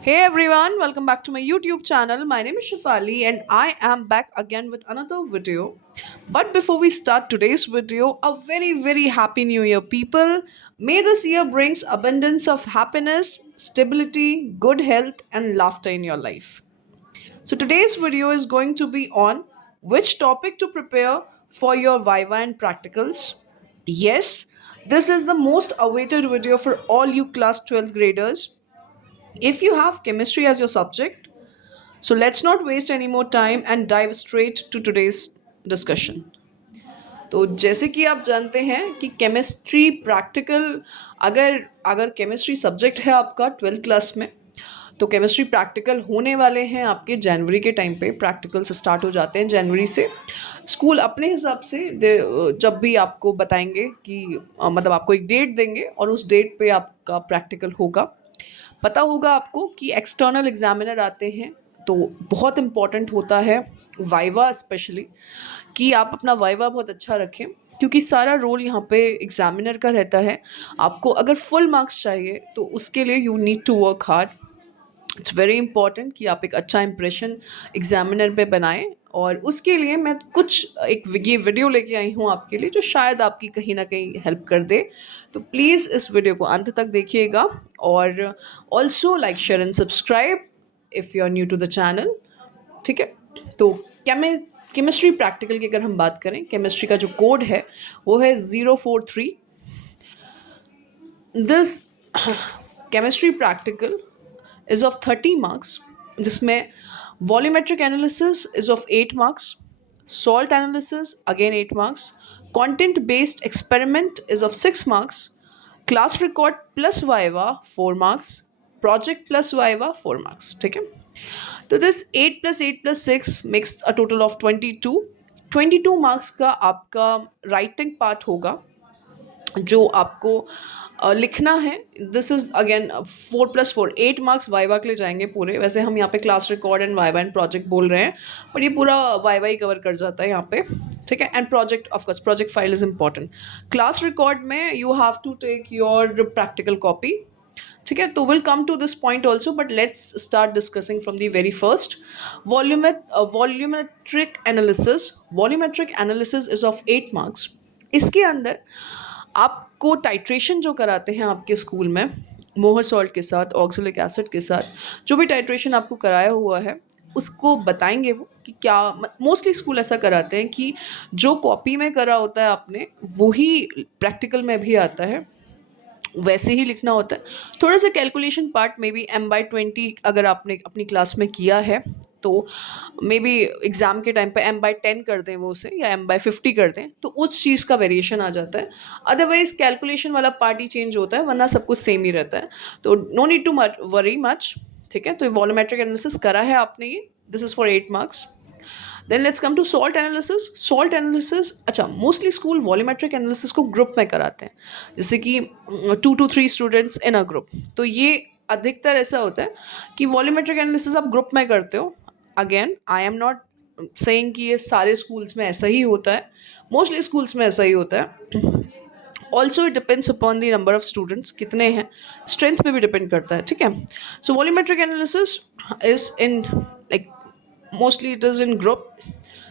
Hey everyone, welcome back to my YouTube channel. My name is Shafali and I am back again with another video. But before we start today's video, a very happy new year people. May this year brings abundance of happiness, stability, good health and laughter in your life. So today's video is going to be on which topic to prepare for your Viva and practicals. Yes, this is the most awaited video for all you class 12 graders if you have chemistry as your subject. So let's not waste any more time and dive straight to today's discussion. तो जैसे कि आप जानते हैं कि chemistry practical, अगर अगर chemistry subject है आपका 12th क्लास में, तो केमिस्ट्री प्रैक्टिकल होने वाले हैं आपके जनवरी के टाइम पे। प्रैक्टिकल्स स्टार्ट हो जाते हैं जनवरी से। स्कूल अपने हिसाब से जब भी आपको बताएंगे कि मतलब आपको एक डेट देंगे और उस डेट पे आपका प्रैक्टिकल होगा। पता होगा आपको कि एक्सटर्नल एग्जामिनर आते हैं, तो बहुत इम्पॉर्टेंट होता है वाइवा स्पेशली, कि आप अपना वाइवा बहुत अच्छा रखें, क्योंकि सारा रोल यहाँ पे एग्जामिनर का रहता है। आपको अगर फुल मार्क्स चाहिए तो उसके लिए you need to work hard. It's very important कि आप एक अच्छा इंप्रेशन एग्जामिनर पे बनाएं, और उसके लिए मैं कुछ एक ये वीडियो लेके आई हूँ आपके लिए, जो शायद आपकी कहीं ना कहीं हेल्प कर दे। तो प्लीज़ इस वीडियो को अंत तक देखिएगा, और also like share and subscribe if you are new to the channel. ठीक है, तो केमिस्ट्री प्रैक्टिकल की अगर हम बात करें, केमिस्ट्री का जो कोड है वो है 043। This chemistry practical is of 30 marks, जिसमें volumetric analysis is of 8 marks, salt analysis again 8 marks, content based experiment is of 6 marks, class record plus viva 4 marks, project plus viva 4 marks। ठीक है, तो this 8 plus 8 plus 6 makes a total of 22। 22 marks का आपका writing part होगा, जो आपको लिखना है। This is again 4+4 8 marks viva के लिए जाएंगे पूरे। वैसे हम यहाँ पे class record and viva and project बोल रहे हैं, पर ये पूरा वाइवा ही कवर कर जाता है यहाँ पे। ठीक है, and project of course project file is important. Class record में you have to take your practical copy. ठीक है, तो will come to this point also, but let's start discussing from the very first. Volumetric analysis. Volumetric analysis is of 8 marks. इसके अंदर आपको titration जो कराते हैं आपके स्कूल में, मोहर सॉल्ट के साथ, ऑक्सैलिक एसिड के साथ, जो भी टाइट्रेशन आपको कराया हुआ है उसको बताएंगे वो कि क्या। मोस्टली स्कूल ऐसा कराते हैं कि जो कॉपी में करा होता है आपने, वही प्रैक्टिकल में भी आता है, वैसे ही लिखना होता है। थोड़ा सा कैलकुलेशन पार्ट में भी m/20 अगर आपने अपनी क्लास में किया है, तो मे बी एग्ज़ाम के टाइम पे m/10 कर दें वो उसे, या m/50 कर दें, तो उस चीज़ का वेरिएशन आ जाता है। अदरवाइज कैलकुलेशन वाला पार्ट ही चेंज होता है, वरना सब कुछ सेम ही रहता है। तो no need to worry much. ठीक है, तो वॉल्यूमेट्रिक एनालिसिस करा है आपने, ये this is for 8 marks. Then let's come to salt analysis. Salt analysis, अच्छा, मोस्टली स्कूल वॉल्यूमेट्रिक एनालिसिस को ग्रुप में कराते हैं, जैसे कि 2 to 3 students in a group. तो ये अधिकतर ऐसा होता है कि वॉल्यूमेट्रिक एनालिसिस आप ग्रुप में करते हो। Again I am not saying कि ये सारे स्कूल्स में ऐसा ही होता है, मोस्टली स्कूल्स में ऐसा ही होता है। Also it depends upon the number of students, कितने हैं, स्ट्रेंथ पे भी डिपेंड करता है। ठीक है, so volumetric analysis is in like mostly it is in group.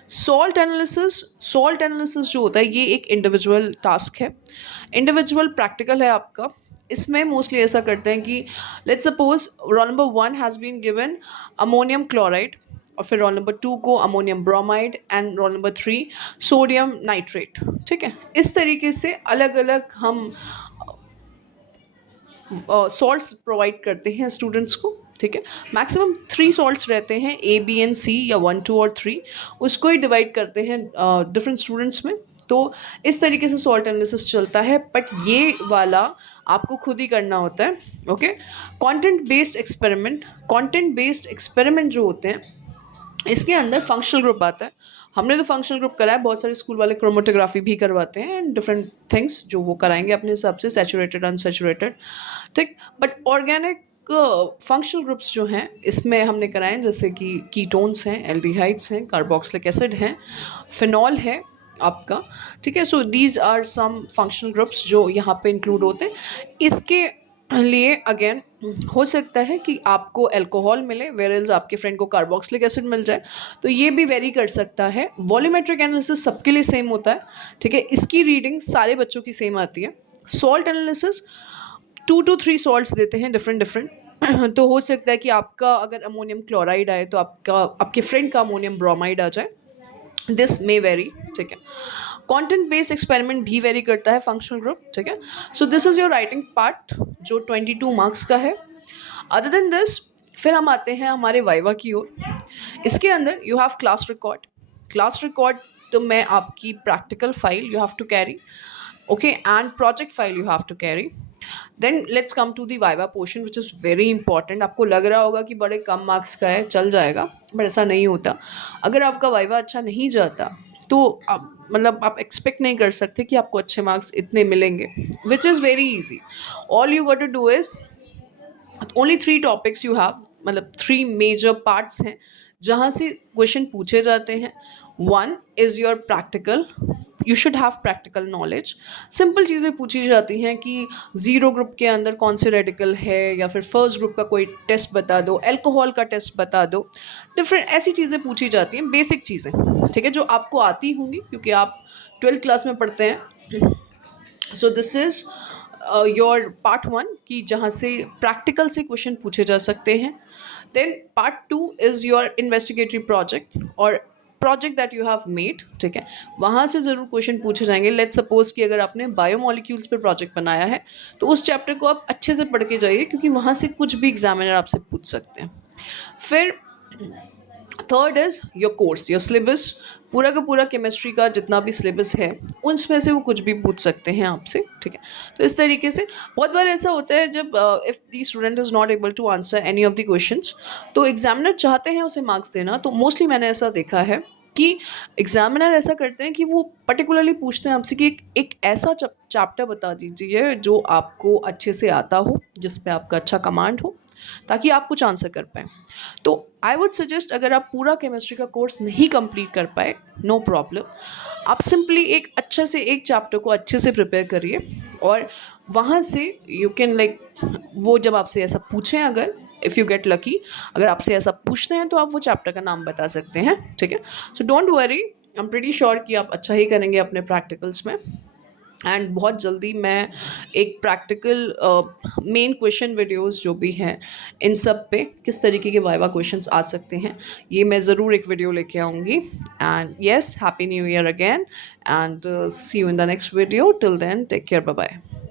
Salt analysis जो होता है ये एक इंडिविजुअल टास्क है, इंडिविजुअल प्रैक्टिकल है आपका। इसमें मोस्टली ऐसा करते हैं कि let's suppose roll number 1 has been given ammonium chloride, और फिर रोल नंबर 2 को ammonium bromide, and roll number 3 sodium nitrate. ठीक है, इस तरीके से अलग अलग हम सॉल्ट्स प्रोवाइड करते हैं स्टूडेंट्स को। ठीक है, मैक्सिमम 3 सॉल्ट्स रहते हैं, A B and C, या 1 2 और 3, उसको ही डिवाइड करते हैं डिफरेंट स्टूडेंट्स में। तो इस तरीके से सॉल्ट एनालिसिस चलता है, बट ये वाला आपको खुद ही करना होता है। Okay, content based experiment. Content based experiment जो होते हैं, इसके अंदर फंक्शनल ग्रुप आता है। हमने तो फंक्शनल ग्रुप कराया, बहुत सारे स्कूल वाले क्रोमेटोग्राफी भी करवाते हैं, एंड डिफरेंट थिंग्स जो वो कराएंगे अपने हिसाब से, सैचुरेटेड अनसैचुरेटेड। ठीक, बट ऑर्गेनिक फंक्शनल ग्रुप्स जो हैं इसमें हमने कराए, जैसे कि कीटोन्स हैं, एल्डिहाइड्स हैं, कार्बोक्सिलिक एसिड हैं, फिनॉल है आपका। ठीक है, so these are some functional groups जो यहाँ पे इंक्लूड होते हैं। इसके लिए अगेन हो सकता है कि आपको अल्कोहल मिले वेयरएल्स आपके फ्रेंड को कार्बोक्सिलिक एसिड मिल जाए, तो ये भी वेरी कर सकता है। वॉल्यूमेट्रिक एनालिसिस सबके लिए सेम होता है, ठीक है, इसकी रीडिंग सारे बच्चों की सेम आती है। सॉल्ट एनालिसिस 2 to 3 सॉल्ट्स देते हैं डिफरेंट डिफरेंट तो हो सकता है कि आपका अगर अमोनियम क्लोराइड आए तो आपके फ्रेंड का अमोनियम ब्रोमाइड आ जाए, दिस मे वेरी, ठीक है। कंटेंट बेस्ड एक्सपेरिमेंट भी वेरी करता है फंक्शनल ग्रुप, ठीक है। So this is your writing part जो 22 मार्क्स का है। अदर देन दिस फिर हम आते हैं हमारे वाइवा की ओर। इसके अंदर यू हैव क्लास रिकॉर्ड तो मैं आपकी practical file you have to carry, okay, and project file you have to carry. Then let's come to the viva portion which is very important. आपको लग रहा होगा कि बड़े कम मार्क्स का है, चल जाएगा, बट ऐसा नहीं होता। अगर आपका वाइवा अच्छा नहीं जाता तो आप मतलब आप एक्सपेक्ट नहीं कर सकते कि आपको अच्छे मार्क्स इतने मिलेंगे, which is very easy. All you got to do is only 3 topics you have, मतलब 3 मेजर पार्ट्स हैं जहाँ से क्वेश्चन पूछे जाते हैं। One is your practical, you should have practical knowledge. Simple चीज़ें पूछी जाती हैं कि ज़ीरो ग्रुप के अंदर कौन से रेडिकल है, या फिर फर्स्ट ग्रुप का कोई टेस्ट बता दो, अल्कोहल का टेस्ट बता दो, डिफरेंट ऐसी चीज़ें पूछी जाती हैं, बेसिक चीज़ें, ठीक है, जो आपको आती होंगी क्योंकि आप 12th क्लास में पढ़ते हैं। So this is your part 1 कि जहाँ से प्रैक्टिकल से क्वेश्चन पूछे जा सकते हैं। Then part 2 is your investigatory project और project that you have made, ठीक है, वहाँ से ज़रूर क्वेश्चन पूछे जाएंगे। लेट्स सपोज कि अगर आपने बायोमोलिक्यूल्स पे प्रोजेक्ट बनाया है तो उस चैप्टर को आप अच्छे से पढ़ के जाइए, क्योंकि वहाँ से कुछ भी एग्जामिनर आपसे पूछ सकते हैं। फिर third is your course, your syllabus, पूरा का पूरा केमिस्ट्री का जितना भी सिलेबस है उसमें से वो कुछ भी पूछ सकते हैं आपसे, ठीक है। तो इस तरीके से बहुत बार ऐसा होता है जब if the student is not able to answer any of the questions, तो एग्जामिनर चाहते हैं उसे मार्क्स देना, तो मोस्टली मैंने ऐसा देखा है कि एग्जामिनर ऐसा करते हैं कि वो पर्टिकुलरली पूछते हैं आपसे कि एक ऐसा चैप्टर बता दीजिए जो आपको अच्छे से आता हो, जिस पे आपका अच्छा कमांड हो, ताकि आप कुछ आंसर कर पाएँ। तो आई वुड सजेस्ट, अगर आप पूरा केमिस्ट्री का कोर्स नहीं कंप्लीट कर पाए, नो प्रॉब्लम, आप सिंपली एक अच्छे से एक चैप्टर को अच्छे से प्रिपेयर करिए, और वहाँ से यू कैन लाइक, वो जब आपसे ऐसा पूछें, अगर इफ़ यू गेट लकी, अगर आपसे ऐसा पूछते हैं तो आप वो चैप्टर का नाम बता सकते हैं, ठीक है। So don't worry, I am pretty sure कि आप अच्छा ही करेंगे अपने प्रैक्टिकल्स में। एंड बहुत जल्दी मैं एक प्रैक्टिकल मेन क्वेश्चन वीडियोस जो भी हैं इन सब पे किस तरीके के वाइवा क्वेश्चंस आ सकते हैं, ये मैं ज़रूर एक वीडियो लेके आऊँगी। And yes, happy new year again, and see you in the next video. Till then, take care, bye bye.